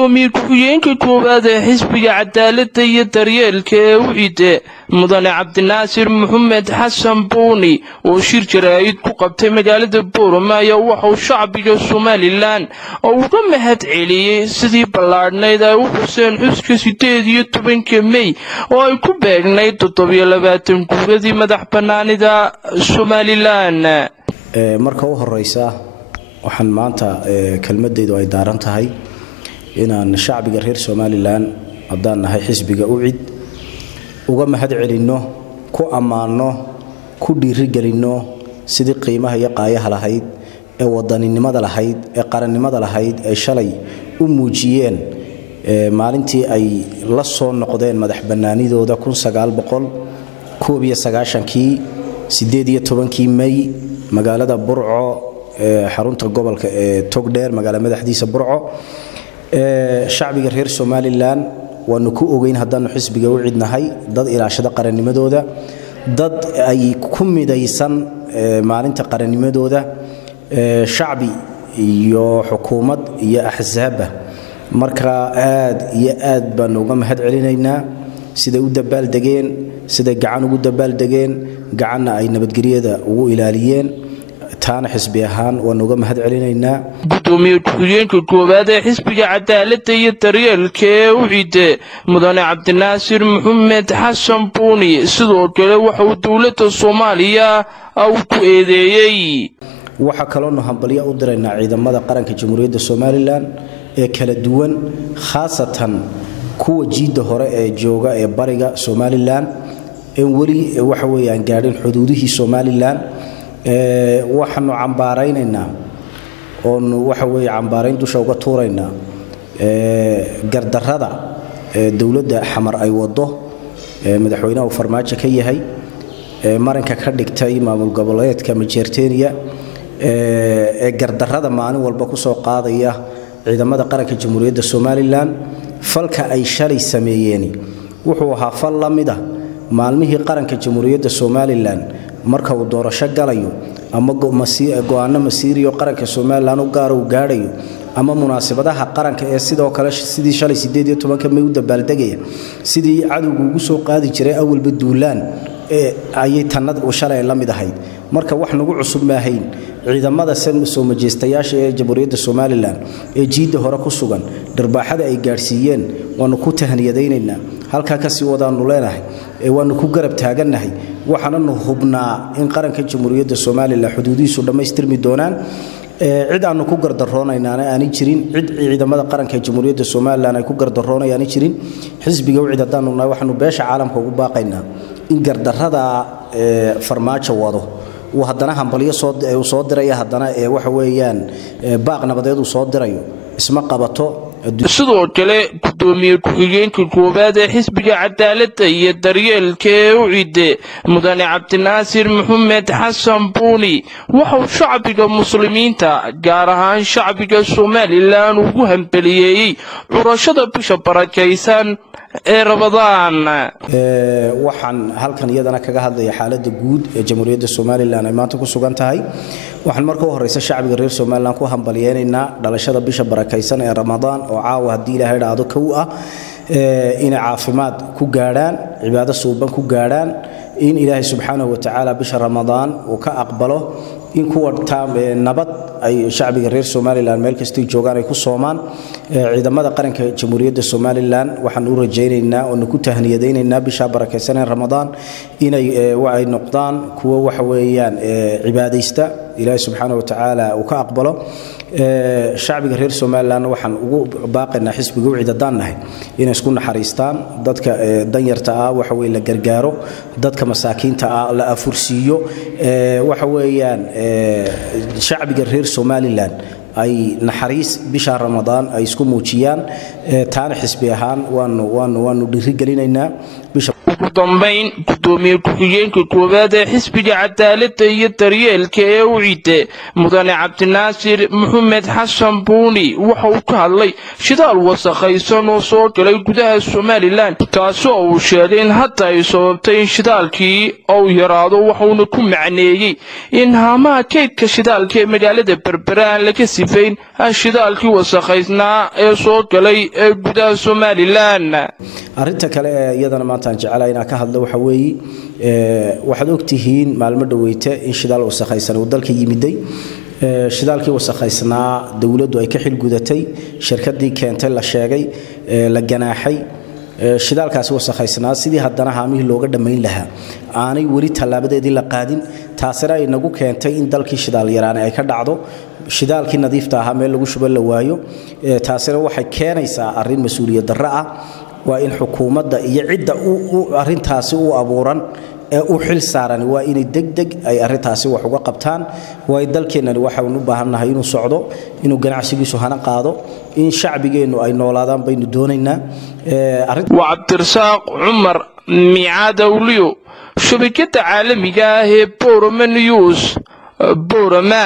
gudoomiye ku-xigeenka koowaad ee xisbiga cadaaladda iyo daryeelka ee UCID mudane Cabdinaasir Maxamed Xasan Buuni oo shir jaraa'id ku qabtay magaalada Boorama ayaa waxa uu shacbiga Somaliland uga mahad celiyay sidii ballaadhnayd ay u xuseen xuska 18 May oo ay ku beegnayd 27 guuradii madaxbannaanida Somaliland. marka u horeysa waxaan maanta kelmadeydu ay daaran tahay inaan shacbiga reer Somaliland haddaan nahay xisbiga UCID uga mahad celino ku amaano ku dhiirigelino sidii qiimaha iyo qaayaha lahayd ee wadaninimada lahayd ee qarannimada lahayd ee shalay u muujiyeen maalintii ay la soo noqdeen madaxbannaanidooda 1991kii 18 May magaalada Burco xarunta gobolka ee Togdheer magaalada madaxdiisa Burco shacbiga reer Somaliland waanu ku ogeyn haddaan xisbiga UCID nahay dad ilaashada qarannimadooda dad ay ku midaysan maalinta qarannimadooda shacbi iyo xukuumad iyo axsaabba marka aad baan uga mahad celinaynaa sida u dabaaldegeen sida gacan ugu dabaaldegeen gacanna ay nabadgeliyada ugu ilaaliyeen taana xisbi ahaan waan uga mahad celinaynaa gudoomiye ku-xigeenka koowaad ee xisbiga cadaaladda iyo daryeelka ee UCID mudane Cabdinaasir Maxamed Xasan Buuni sidoo kale waxa uu dawladda Soomaaliya ku eedeeyay waxa kaloo hambalyo u diraynaa ciidamada qaranka Jamhuuriyadda Somaliland ee kala duwan khaasatan kuwa jiida hore ee jooga ee bariga Somaliland ee wali waxa weeyaan gaadhin xuduudihii Somaliland waxaanu cambaaraynayna oo waxa weey cambaarayn dusha uga tuurayna gardarrada dawladda xamar ay wado madaxweynaha farmaajo ka yahay maranka ka dhigtay maamul goboleedka Majeerteeniya gardarrada maalin walba ku soo qaadaya ciidamada qaranka Jamhuuriyadda Somaliland falka ay shalay sameeyeen wuxuu ahaa fal la mid ah maalmihii qaranka Jamhuuriyadda Somaliland marka uu doorasho galayo ama go'aano masiiriyo qaranka Somaliland u gaar u gaadhayo ama munaasabadaha qaranka ee sidoo kale sidii shalay 18 May u dabaaldegaya sidii cadowgu ugu soo qaadi jiray awalba duulaan ayay tanad u shalay la mid ahayd marka wax nagu cusub ma ahayn ciidamada soo majeestayaasha ee Jamhuuriyadda Somaliland ee jiida hore ku sugan darbaaxada ay gaarsiiyeen waanu ku tahniyadeynaynaa halka ka sii wadaanu leenahay waanu ku garab taaganahay waxaanu hubnaa in qaranka Jamhuuriyadda Somaliland xuduudihiisu dhameystirmi doonaan cid aanu ku gardaroonaynaa aan jirin cid ciidamada qaranka Jamhuuriyadda Somaliland ay ku gardaroonayaan jirin xisbiga UCID haddaanu nahay waxaanu beesha caalamka ugu baaqaynaa in gardarrada farmaajo wado وهدنا همبلية صاد رأي هدنا وحويان باق نبضيد وصاد رأيه اسمه قبطه sidoo kale gudoomiye ku-xigeenka koowaad ee xisbiga cadaaladda iyo daryeelka ee UCID mudane Cabdinaasir Maxamed Xasan Buuni waxa uu shacbiga muslimiinta gaar ahaan shacbiga Somaliland ugu hambalyeeyay curashada bisha barakaysan ee Ramadaan waxaan halkan iyadana kaga hadlaya xaaladda guud ee Jamhuuriyadda Somaliland ay maanta ku sugan tahay waxaan marka u horeysa shacbiga reer Somaliland ku hambalyeynayna dhalashada bisha barakaysan ee Ramadaan oo caawa hadii Ilaahay dhaado ka u ah in caafimaad ku gaaraan cibaado suuban ku gaaraan in Ilaahay subhanahu wa ta'ala bisha Ramadaan uu ka aqbalo in kuwa nabad ay shacbiga reer Somaliland meel kasta joogaan ay ku soomaan ciidamada qaranka Jamhuuriyadda Somaliland waxaan u rajaynaynaa oo ku tahniyadeynaynaa bisha barakaysan ee Ramadaan inay ay noqdaan kuwa waxa weeyaan cibaadaysta Ilaahay subhanahu wa ta'ala uu ka aqbalo shacbiga reer Somaliland waxaan ugu baaqaynaa xisbiga UCID haddaan nahay inay isku naxariistaan dadka danyarta ah waxa weey la gargaaro dadka masaakiinta ah la afursiyo waxa weeyaan shacbiga reer Somaliland ay naxariis bisha Ramadaan ay isku muujiyaan taana xisbi ahaan waanu dhiirigelinaynaa bisha ugu dambayn gudoomiye ku-xigeenka koowaad ee xisbiga cadaaladda iyo daryeelka ee UCIDE mudane cabdinaasir maxamed xasan buuni waxa uu ka hadlay shidaal wasakhaysan oo soo galay gudaha Somaliland taasoo uu sheegay in hadda ay sababtay in shidaalkii uu yaraado waxaana ku macneeyay in haamaha kaydka shidaalka ee magaalada Berbera aan laga sifayn shidaalkii wasakhaysnaa ee soo galay gudaha Somaliland. arinta kale iyadana maanta aan jecelahay inaan ka hadlo waxa weeye waxaad ogtihiin maalmo dhaweeyta in shidaal wasakhaysan uu dalka yimiday shidaalkii wasakhaysnaa dawladdu ay ka xil gudatay shirkadii keentay la sheegay la ganaaxay shidaalkaasi wasakhaysnaa sidii haddana haamihii looga dhameyn lahaa aanay weli talaabadeedii la qaadin taasina ay nagu keentay in dalkii shidaal yaraan ay ka dhacdo shidaalkii nadiifta ahaa meel lagu shuban la waayo taasina waxay keenaysaa arrin mas'uuliyad darro ah waa in xukuumadda iyo cidda arrintaasi u abuuran ee u xil saaran waa in degdeg ay arrintaasi wax uga qabtaan way dalkeenani waxa uu u baahannahay inuu socdo inuu ganacsigiisu hana qaado in shacbigeenu ay noolaadaan baynu doonaynaa waa Cabdirasaaq Cumar Micaad Awliyo shabakada caalamiga ah ee Boroma News Boroma.